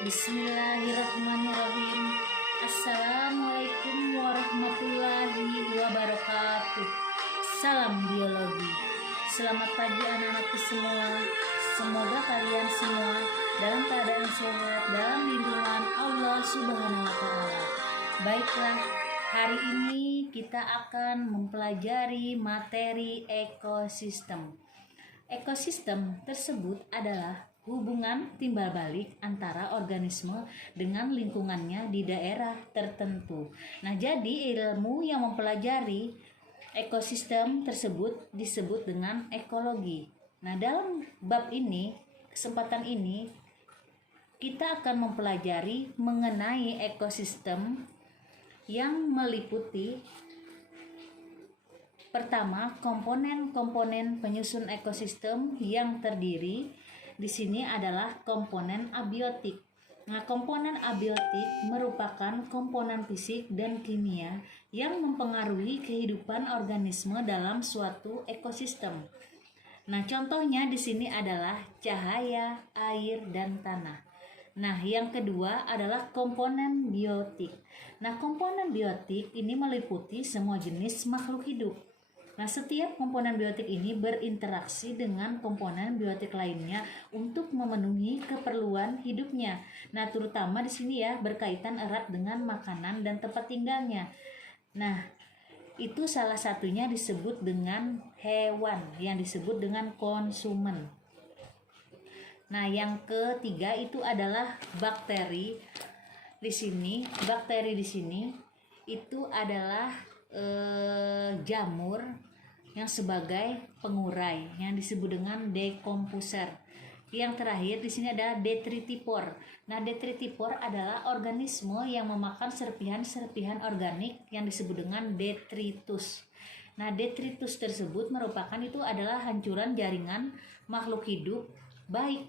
Bismillahirrahmanirrahim. Assalamualaikum warahmatullahi wabarakatuh. Salam biologi. Selamat pagi anak-anakku semua. Semoga kalian semua dalam keadaan sehat dalam lindungan Allah Subhanahu wa taala. Baiklah, hari ini kita akan mempelajari materi ekosistem. Ekosistem tersebut adalah hubungan timbal balik antara organisme dengan lingkungannya di daerah tertentu. Nah, jadi ilmu yang mempelajari ekosistem tersebut disebut dengan ekologi. Nah, dalam bab ini, kesempatan ini, kita akan mempelajari mengenai ekosistem yang meliputi pertama, komponen-komponen penyusun ekosistem yang terdiri di sini adalah komponen abiotik. Nah, komponen abiotik merupakan komponen fisik dan kimia yang mempengaruhi kehidupan organisme dalam suatu ekosistem. Nah, contohnya di sini adalah cahaya, air, dan tanah. Nah, yang kedua adalah komponen biotik. Nah, komponen biotik ini meliputi semua jenis makhluk hidup. Nah, setiap komponen biotik ini berinteraksi dengan komponen biotik lainnya untuk memenuhi keperluan hidupnya. Nah, terutama di sini ya berkaitan erat dengan makanan dan tempat tinggalnya. Nah, itu salah satunya disebut dengan hewan yang disebut dengan konsumen. Nah, yang ketiga itu adalah bakteri. Bakteri di sini itu adalah jamur yang sebagai pengurai yang disebut dengan decomposer. Yang terakhir di sini ada detritipor. Nah, detritipor adalah organisme yang memakan serpihan-serpihan organik yang disebut dengan detritus. Nah, detritus tersebut merupakan itu adalah hancuran jaringan makhluk hidup baik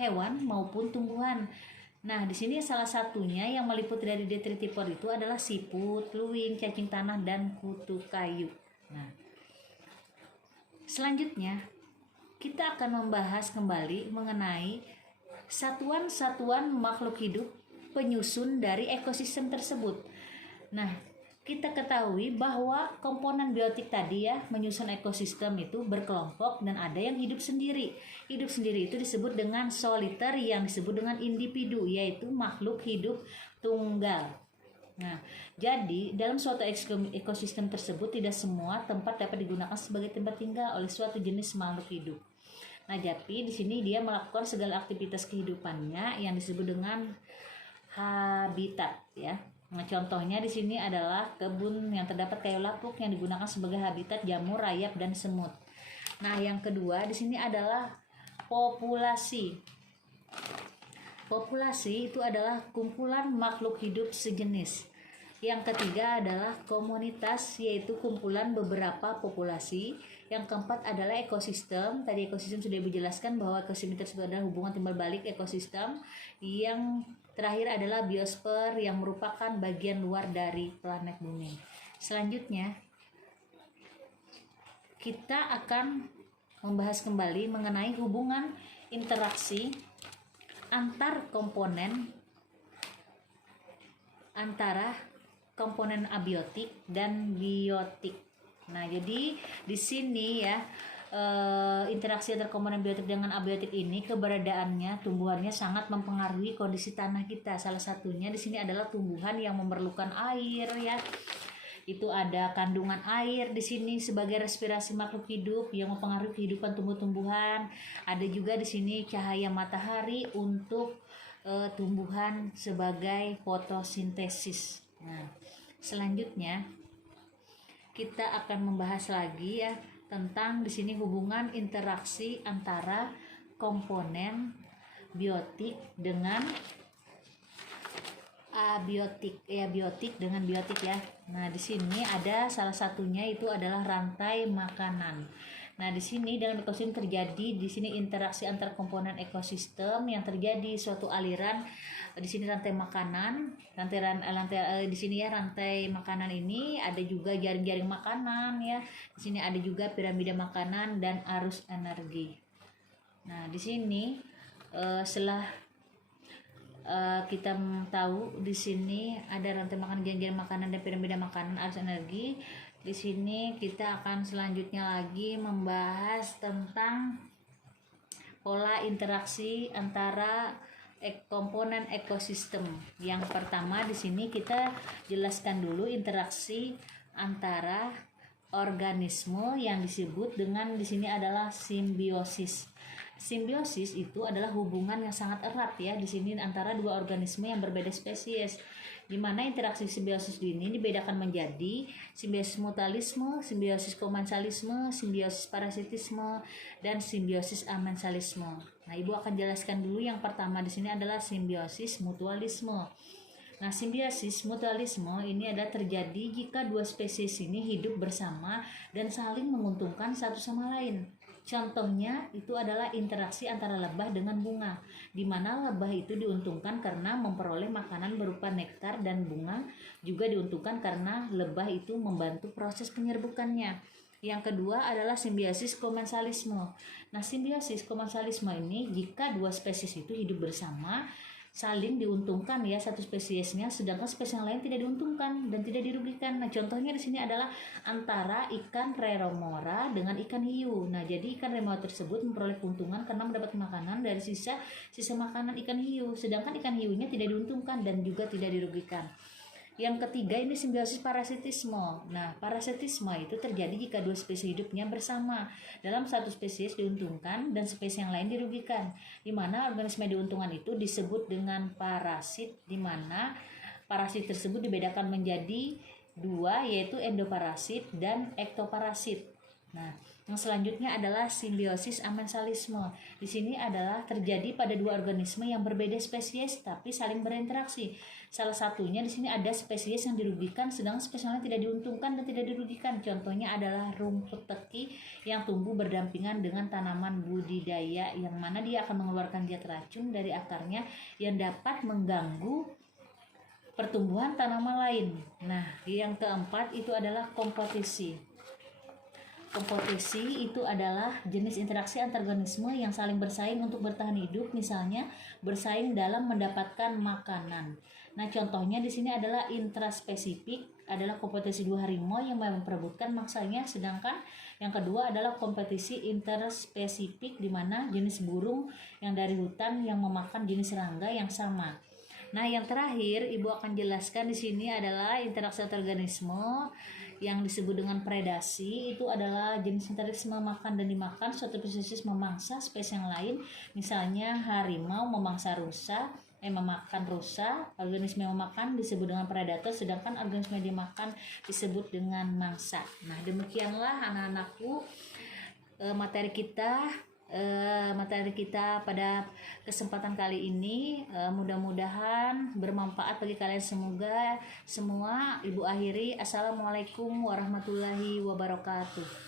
hewan maupun tumbuhan. Nah, di sini salah satunya yang meliputi dari detritipor itu adalah siput, luwing, cacing tanah, dan kutu kayu. Nah, selanjutnya kita akan membahas kembali mengenai satuan-satuan makhluk hidup penyusun dari ekosistem tersebut. Nah, kita ketahui bahwa komponen biotik tadi ya menyusun ekosistem itu berkelompok dan ada yang hidup sendiri. Hidup sendiri itu disebut dengan soliter yang disebut dengan individu, yaitu makhluk hidup tunggal. Nah, jadi dalam suatu ekosistem tersebut tidak semua tempat dapat digunakan sebagai tempat tinggal oleh suatu jenis makhluk hidup. Nah, jadi di sini dia melakukan segala aktivitas kehidupannya yang disebut dengan habitat ya. Nah, contohnya di sini adalah kebun yang terdapat kayu lapuk yang digunakan sebagai habitat jamur, rayap, dan semut. Nah, yang kedua di sini adalah populasi. Populasi itu adalah kumpulan makhluk hidup sejenis. Yang ketiga adalah komunitas, yaitu kumpulan beberapa populasi. Yang keempat adalah ekosistem. Tadi ekosistem sudah dijelaskan bahwa ekosistem tersebut adalah hubungan timbal balik ekosistem. Yang terakhir adalah biosfer yang merupakan bagian luar dari planet bumi. Selanjutnya, kita akan membahas kembali mengenai hubungan interaksi antar komponen antara komponen abiotik dan biotik. Nah, jadi di sini ya interaksi antara komponen biotik dengan abiotik ini keberadaannya tumbuhannya sangat mempengaruhi kondisi tanah kita. Salah satunya di sini adalah tumbuhan yang memerlukan air ya. Itu ada kandungan air di sini sebagai respirasi makhluk hidup yang mempengaruhi kehidupan tumbuh-tumbuhan. Ada juga di sini cahaya matahari untuk tumbuhan sebagai fotosintesis. Nah, selanjutnya kita akan membahas lagi ya tentang di sini hubungan interaksi antara komponen biotik dengan abiotik ya, biotik dengan biotik ya. Nah, di sini ada salah satunya itu adalah rantai makanan. Nah, di sini dalam ekosistem terjadi di sini interaksi antar komponen ekosistem yang terjadi suatu aliran di sini rantai makanan, di sini ya rantai makanan ini ada juga jaring-jaring makanan ya. Di sini ada juga piramida makanan dan arus energi. Nah, di sini setelah kita tahu di sini ada rantai makanan, gen-gen makanan dan piramida makanan arus energi. Di sini kita akan selanjutnya lagi membahas tentang pola interaksi antara komponen ekosistem. Yang pertama di sini kita jelaskan dulu interaksi antara organisme yang disebut dengan di sini adalah simbiosis. Simbiosis itu adalah hubungan yang sangat erat ya di sini antara dua organisme yang berbeda spesies. Di mana interaksi simbiosis ini dibedakan menjadi simbiosis mutualisme, simbiosis komensalisme, simbiosis parasitisme, dan simbiosis amensalisme. Nah, Ibu akan jelaskan dulu yang pertama di sini adalah simbiosis mutualisme. Nah, simbiosis mutualisme ini adalah terjadi jika dua spesies ini hidup bersama dan saling menguntungkan satu sama lain. Contohnya itu adalah interaksi antara lebah dengan bunga, di mana lebah itu diuntungkan karena memperoleh makanan berupa nektar dan bunga juga diuntungkan karena lebah itu membantu proses penyerbukannya. Yang kedua adalah simbiosis komensalisme. Nah, simbiosis komensalisme ini jika dua spesies itu hidup bersama saling diuntungkan ya satu spesiesnya, sedangkan spesies yang lain tidak diuntungkan dan tidak dirugikan. Nah, contohnya di sini adalah antara ikan remora dengan ikan hiu. Nah, jadi ikan remora tersebut memperoleh keuntungan karena mendapat makanan dari sisa makanan ikan hiu, sedangkan ikan hiunya tidak diuntungkan dan juga tidak dirugikan. Yang ketiga ini simbiosis parasitisme. Nah, parasitisme itu terjadi jika dua spesies hidupnya bersama. Dalam satu spesies diuntungkan dan spesies yang lain dirugikan. Di mana organisme diuntungkan itu disebut dengan parasit, di mana parasit tersebut dibedakan menjadi dua, yaitu endoparasit dan ektoparasit. Nah, yang selanjutnya adalah simbiosis amensalisme. Di sini adalah terjadi pada dua organisme yang berbeda spesies tapi saling berinteraksi. Salah satunya di sini ada spesies yang dirugikan sedangkan spesies lain tidak diuntungkan dan tidak dirugikan. Contohnya adalah rumput teki yang tumbuh berdampingan dengan tanaman budidaya yang mana dia akan mengeluarkan zat racun dari akarnya yang dapat mengganggu pertumbuhan tanaman lain. Nah, yang keempat itu adalah kompetisi. Kompetisi itu adalah jenis interaksi antar organisme yang saling bersaing untuk bertahan hidup, misalnya bersaing dalam mendapatkan makanan. Nah, contohnya di sini adalah intraspesifik, adalah kompetisi dua harimau yang memperebutkan mangsanya, sedangkan yang kedua adalah kompetisi interspesifik di mana jenis burung yang dari hutan yang memakan jenis serangga yang sama. Nah, yang terakhir Ibu akan jelaskan di sini adalah interaksi antar organisme yang disebut dengan predasi. Itu adalah jenis interaksi memakan dan dimakan. Suatu spesies memangsa spesies yang lain, misalnya harimau memangsa rusa, memakan rusa. Organisme yang memakan disebut dengan predator, sedangkan organisme yang dimakan disebut dengan mangsa. Nah, demikianlah anak-anakku materi kita pada kesempatan kali ini. Mudah-mudahan bermanfaat bagi kalian semua. Ibu akhiri, assalamualaikum warahmatullahi wabarakatuh.